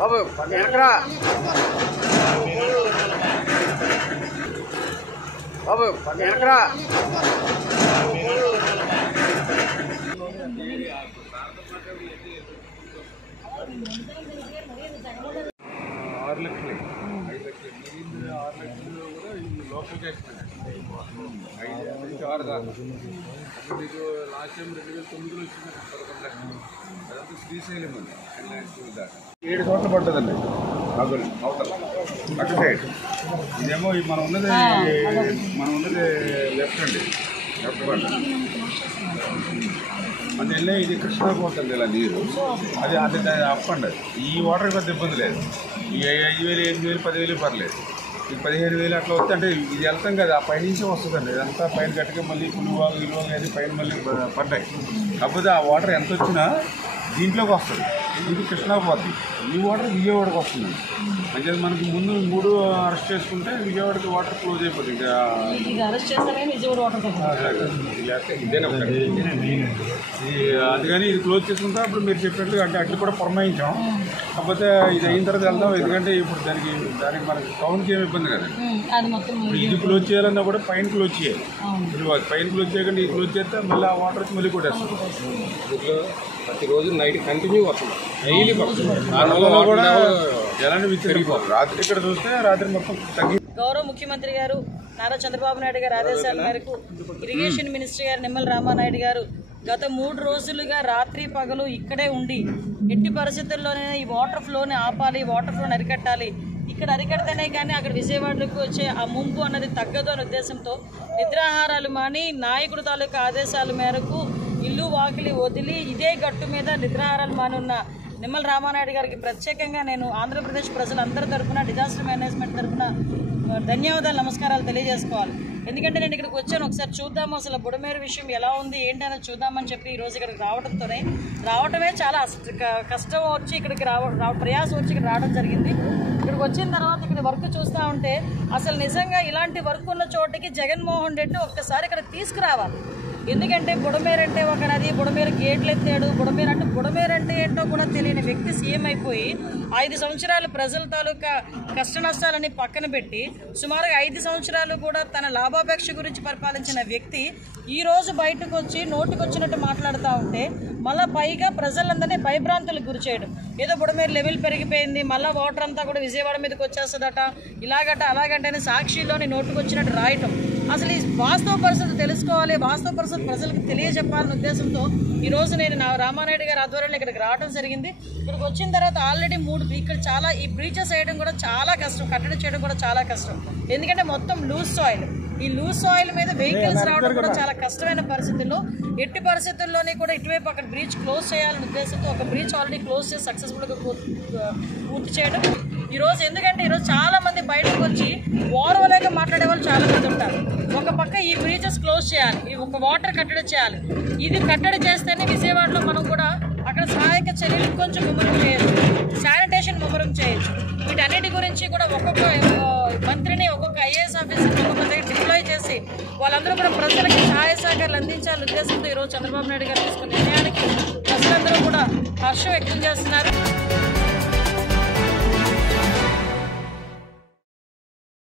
బాబు వెనకరా బాబు వెనకరా local tax మీకు last time 2009లో వచ్చింది 11 లక్షలు. అదంతా శ్రీశైలం ఉంది 10 lakhs దాకా 7 చోట్ల పడ్డదండి. అవతల అటు సైడ్ ఇదేమో మనం ఉన్నది లెఫ్ట్ అండి, లెఫ్ట్ పడ్డ అందువల్ల ఇది కృష్ణా పోతుంది ఇలా నీరు. అది అప్పండి. ఈ వాటర్ పెద్ద ఇబ్బంది లేదు. ఈ 5,000 8,000 10,000 పర్లేదు. ఈ 15,000 అట్లా వస్తే అంటే ఇది వెళ్తాం కదా, ఆ పైనుంచే వస్తుందండి. ఇదంతా పైన కట్టుగా మళ్ళీ పులివాగు ఇలువాగు అది పైన మళ్ళీ పడ్డాయి. కాకపోతే ఆ వాటర్ ఎంత వచ్చినా దీంట్లోకి వస్తుంది. ఇది కృష్ణా పోతుంది. ఈ వాటర్ విజయవాడకి వస్తుంది. అంటే మనకి ముందు 3 అరెస్ట్ చేసుకుంటే విజయవాడకి వాటర్ క్లోజ్ అయిపోతుంది. అది కానీ ఇది క్లోజ్ చేసుకుంటే అప్పుడు మీరు చెప్పినట్టు అంటే అట్లు కూడా పురమాయించాం. కాకపోతే ఇది అయిన తర్వాత వెళ్దాం. ఎందుకంటే ఇప్పుడు దానికి మనకి టౌన్కి ఏమి ఇబ్బంది కదా. ఇప్పుడు ఇది క్లోజ్ చేయాలన్నా కూడా పైన క్లోజ్ చేయాలి. పైన క్లోజ్ చేయకుండా ఇది క్లోజ్ చేస్తే మళ్ళీ ఆ వాటర్ వచ్చి మళ్ళీ కొట్టేస్తుంది. ప్రతిరోజు నైట్ కంటిన్యూ వస్తుంది. డైలీ కూడా ఎలాంటి విచ్చరిపోతుంది. రాత్రి ఇక్కడ చూస్తే రాత్రి మొత్తం తగ్గి. గౌరవ ముఖ్యమంత్రి గారు నారా చంద్రబాబు నాయుడు గారు ఆదేశాల మేరకు ఇరిగేషన్ మినిస్టర్ గారు నిమ్మల రామానాయుడు గారు గత 3 రోజులుగా రాత్రి పగలు ఇక్కడే ఉండి ఎట్టి పరిస్థితుల్లోనే ఈ వాటర్ ఫ్లోని ఆపాలి, వాటర్ ఫ్లోని అరికట్టాలి, ఇక్కడ అరికడితేనే కానీ అక్కడ విజయవాడకు వచ్చే ఆ ముంపు అన్నది తగ్గదు అనే ఉద్దేశంతో నిద్రాహారాలు మాని నాయకుడు తాలూకా ఆదేశాల మేరకు ఇల్లు వాకిలి వదిలి ఇదే గట్టు మీద నిద్రాహారాలు మాని ఉన్న నిమ్మల రామానాయుడు గారికి ప్రత్యేకంగా నేను ఆంధ్రప్రదేశ్ ప్రజలందరి తరఫున డిజాస్టర్ మేనేజ్మెంట్ తరఫున ధన్యవాదాలు, నమస్కారాలు తెలియజేసుకోవాలి. ఎందుకంటే నేను ఇక్కడికి వచ్చాను, ఒకసారి చూద్దాము అసలు బుడమేరు విషయం ఎలా ఉంది ఏంటి అనేది చూద్దామని చెప్పి ఈరోజు ఇక్కడికి రావటమే చాలా కష్టం వచ్చి ఇక్కడికి ప్రయాసం వచ్చి ఇక్కడ రావడం జరిగింది. ఇక్కడికి వచ్చిన తర్వాత ఇక్కడ వర్క్ చూస్తూ ఉంటే అసలు నిజంగా ఇలాంటి వర్క్ ఉన్న చోటికి జగన్మోహన్ రెడ్డి ఒక్కసారి ఇక్కడ తీసుకురావాలి. ఎందుకంటే బుడమేరు అంటే ఒక నది, బుడమేరు గేట్లు ఎత్తాడు, బుడమేరు అంటే ఏంటో కూడా తెలియని వ్యక్తి సీఎం అయిపోయి 5 సంవత్సరాలు ప్రజల తాలూకా కష్ట నష్టాలని పక్కన పెట్టి సుమారుగా 5 సంవత్సరాలు కూడా తన లాభాపేక్ష గురించి పరిపాలించిన వ్యక్తి ఈరోజు బయటకు వచ్చి నోటికొచ్చినట్టు మాట్లాడుతూ ఉంటే మళ్ళీ పైగా ప్రజలందరినీ భయభ్రాంతులకు గురి చేయడం. ఏదో బుడమేరు లెవెల్ పెరిగిపోయింది, మళ్ళీ వాటర్ అంతా కూడా విజయవాడ మీదకి వచ్చేస్తుందట, ఇలాగట అలాగంటే సాక్షిలోని నోటుకొచ్చినట్టు రాయటం. అసలు ఈ వాస్తవ పరిస్థితి తెలుసుకోవాలి, వాస్తవ పరిస్థితి ప్రజలకు తెలియజెప్పాలనే ఉద్దేశంతో ఈరోజు నేను రామానాయుడు గారి ఆధ్వర్యంలో ఇక్కడికి రావడం జరిగింది. ఇక్కడికి వచ్చిన తర్వాత ఆల్రెడీ 3 ఇక్కడ చాలా ఈ బ్రీచెస్ వేయడం కూడా చాలా కష్టం, కట్టడి చేయడం కూడా చాలా కష్టం. ఎందుకంటే మొత్తం లూజ్ సాయిల్, ఈ లూజ్ సాయిల్ మీద వెహికల్స్ రావడం కూడా చాలా కష్టమైన పరిస్థితుల్లో ఎట్టి పరిస్థితుల్లోనే కూడా ఇటువైపు అక్కడ బ్రీచ్ క్లోజ్ చేయాలనే ఉద్దేశంతో ఒక బ్రీచ్ ఆల్రెడీ క్లోజ్ చేసి సక్సెస్ఫుల్గా పూర్తి చేయడం ఈరోజు. ఎందుకంటే ఈరోజు చాలా మంది బయటకు వచ్చి ఓర్వలేక మాట్లాడే వాళ్ళు చాలా మంది ఉంటారు. ఒక పక్క ఈ బ్రీచెస్ క్లోజ్ చేయాలి, ఒక వాటర్ కట్టడి చేయాలి. ఇది కట్టడి చేస్తేనే విజయవాడలో మనం కూడా అక్కడ సహాయక చర్యలు కొంచెం ముమ్మరం చేయొచ్చు, శానిటేషన్ ముమ్మరం చేయొచ్చు. వీటన్నిటి గురించి కూడా ఒక్కొక్క మంత్రిని, ఒక్కొక్క ఐఏఎస్ ఆఫీసర్ని ఒక్కొక్క దగ్గర డిప్లాయ్ చేసి వాళ్ళందరూ కూడా ప్రజలకి సహాయ సహకారాలు అందించాలనే ఉద్దేశంతో ఈరోజు చంద్రబాబు నాయుడు గారు తీసుకున్న నిర్ణయానికి ప్రజలందరూ కూడా హర్షం వ్యక్తం చేస్తున్నారు.